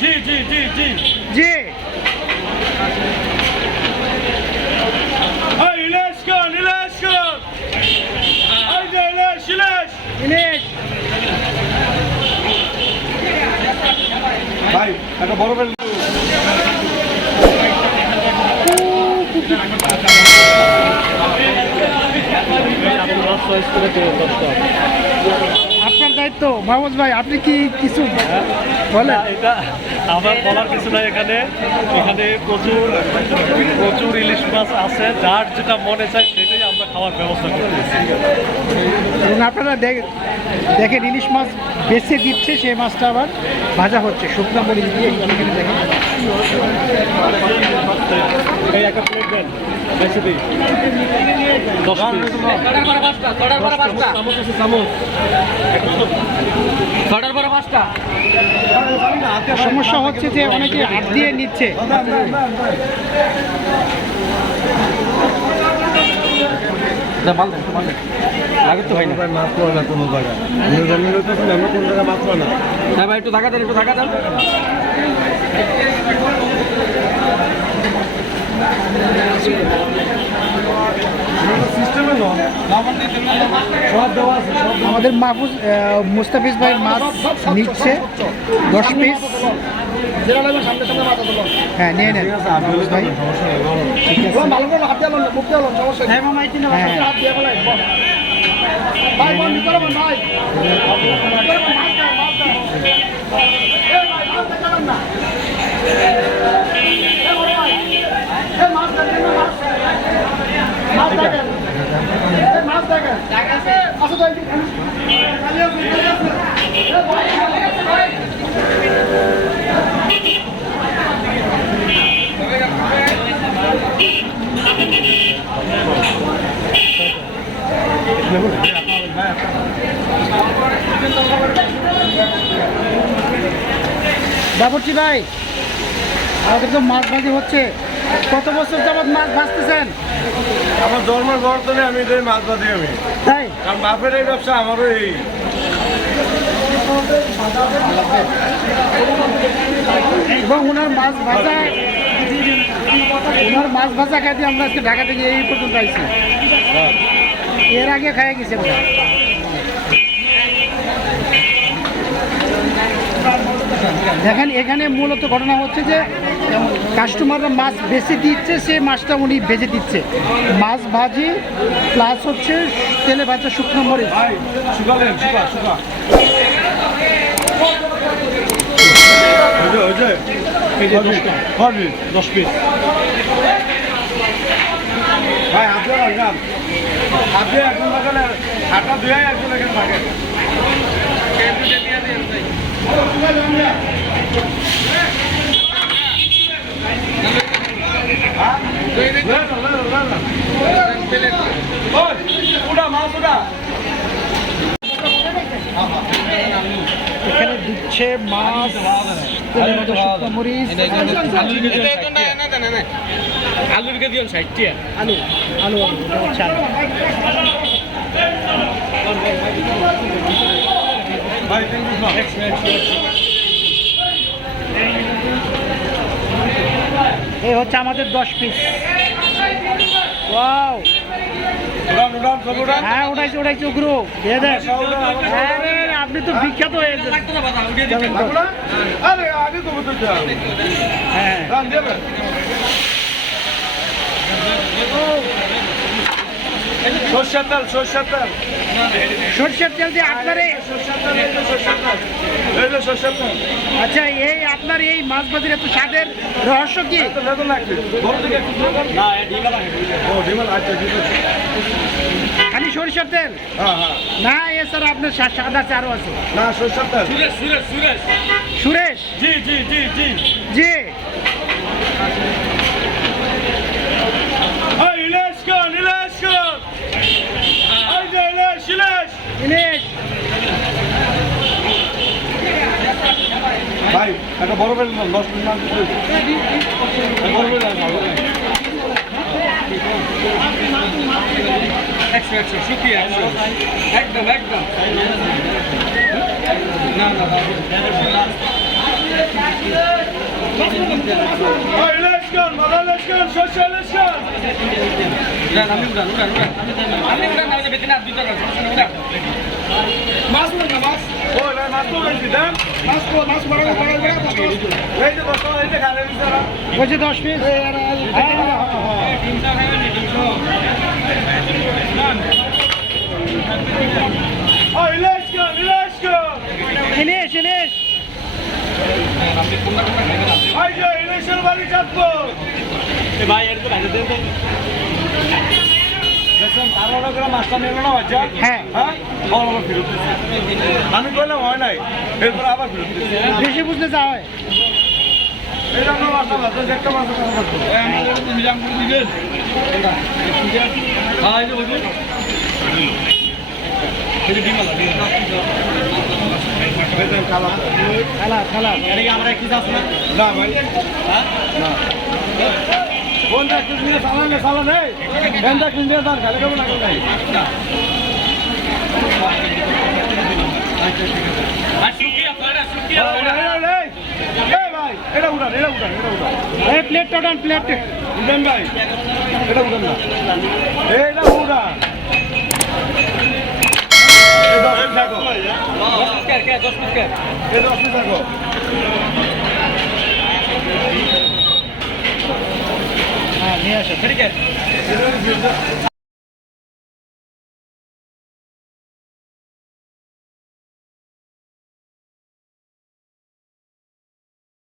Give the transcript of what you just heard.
জি জি জি জি। জি। Hey কোন ইলিশ কোন এই যে ইলিশ ইলিশ। ইলিশ। ভাই একটা বড় বেল আপনার দায়িত্ব মাহমুদ ভাই আপনি কি কিছু বলেন? এটা আমার বলার কিছু নাই এখানে। এখানে প্রচুর প্রচুর ইলিশ মাছ আছে যার যেটা মনে চায় সেটাই আমরা খাওয়ার ব্যবস্থা করতেছি। আপনারা দেখ- দেখেন ইলিশ মাছ বেছে দিচ্ছে সেই মাছটা আবার ভাজা হচ্ছে। শুকনা মরিচ দিয়ে দেখেন। এই একটা প্লেট দেন। বেশি দিই দশ পিস চামচ আছে চামচ। সমস্যা হচ্ছে যে অনেকে হাত দিয়ে নিচ্ছে। লাগে তো হয় না। মাছ পড়ে না কোনো জায়গায় আমরা কোন মাছ পড়ে না হ্যাঁ ভাই একটু ঢাকা দেন একটু ঢাকা দেন। আমাদের মাহফুজ মুস্তাফিজ ভাই মাছ নিচ্ছে দশ পিস হ্যাঁ নিয়ে নেন। ভাই। হ্যাঁ। বাবুর্চি ভাই আমাদের তো মাছ ভাজি হচ্ছে। কত বছর যাবত মাছ ভাজতেছেন আমার জন্মের ঘর তো আমি এটাই মাছ বাঁধি আমি। তাই? কারণ বাপের এই ব্যবসা আমারও এই। এবং ওনার মাছ ভাজা ওনার মাছ ভাজা খাইতে আমরা আজকে ঢাকা থেকে এই পর্যন্ত আইছি। এর আগে খাইয়ে গেছে আমরা দেখেন এখানে মূলত ঘটনা হচ্ছে যে কাস্টমাররা মাছ বেছে দিচ্ছে সে মাছটা উনি ভেজে দিচ্ছে মাছ ভাজি প্লাস হচ্ছে তেলে ভাজা শুকনো মরিচ পিস ভাই আপনি রাখলাম আপনি এখানে থাকে হ্যাঁ? লে না, লে না, লে না। ওই, উঠা, মাছ উঠা। এখানে দিচ্ছে মাছ তেলে ভাজা শুকনো মরিচ। আলুর কে দিও ষাটটি আলু আলু ভাই, you, sir. এই হচ্ছে আমাদের দশ পিস ওয়াও। হ্যাঁ উঠাইছে উঠাইছে উগ্রু। দিয়ে দেন। আপনি তো বিখ্যাত চাও। হ্যাঁ। সর্ষের তেল সর্ষের তেল। সরষের তেল দিয়ে আপনার আচ্ছা এই আপনার এই মাছ ভাজির এত স্বাদের রহস্য কি? আচ্ছা খালি সরিষার তেল? না এছাড়া আপনার সা- সাদা চারও আছে। না সর্ষের তেল সুরেশ? জি জি জি জি। জি এই ইলিশ কোন ইলিশ কোন এই যে ইলিশ ইলিশ ইলিশ ভাই একটা বড় বেল দশ বেল। একশো একশো শুকিয়ে একশো। একদম একদম। না না ওই ইলেকশন ভালো ইলেকশন শস্য ইলেকশন। ওই ভাই মাছ বলছে দশ পিস ইলিশ ইলিশ ওই যে ইলেকশন বাড়ি চাঁদপুর ভাই এর তো ভাই আমি বললাম হয় নাই। এরপর আবার ফেরত। বেশি বুঝতে যা হয়। এই জন্য মাছটা ভাবছে যে একটা মাছের কথা বলছো। হ্যাঁ, এই যে বুঝলি? এই যে কালা। খালা খালা না? ভাই। না কোনটা কিনলে সালান না সালান নেই কোনটা কিনলে দান খালি কেমন না নাই এটা উঠান এটা উঠান এটা উঠান এই প্লেটটা ওঠান প্লেট উঠান ভাই এটা উঠান না এটা উঠান থাকো। দশ পিস থাকো। হ্যাঁ নিয়ে আসো এটা